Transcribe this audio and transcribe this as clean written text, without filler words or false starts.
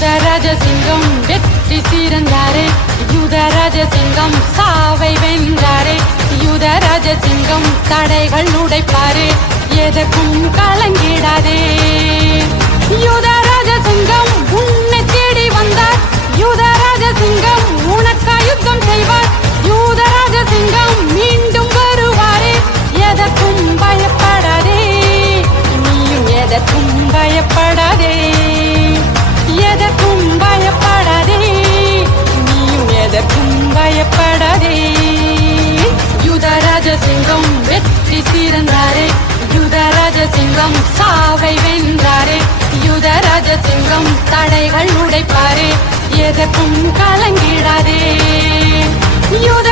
யுதராஜ சிங்கம் வெற்றி சிறந்தாரே, யுதராஜ சிங்கம் சாவை வென்றாரே, யுதராஜ சிங்கம் தடைகள் உடைப்பாரே, எதற்கும் கலங்கிடாதே. யுதராஜ சிங்கம் உன்னை தேடி வந்தார், யுதராஜ சிங்கம் உனக்கா யுத்தம் செய்வார், யுதராஜ சிங்கம் மீண்டும் வருவாரே, எதற்கும் பயப்படாதே, நீயும் எதற்கும் பயப்படாதே, எதற்கும் பயப்படாதே, நீயும் எதற்கும் பயப்படாதே. யுதராஜ சிங்கம் வெற்றி சிறந்தாரே, யுதராஜ சிங்கம் சாவை வென்றாரே, யுதராஜ சிங்கம் தடைகள் உடைப்பாரே, எதற்கும் கலங்கிடாதே. யுத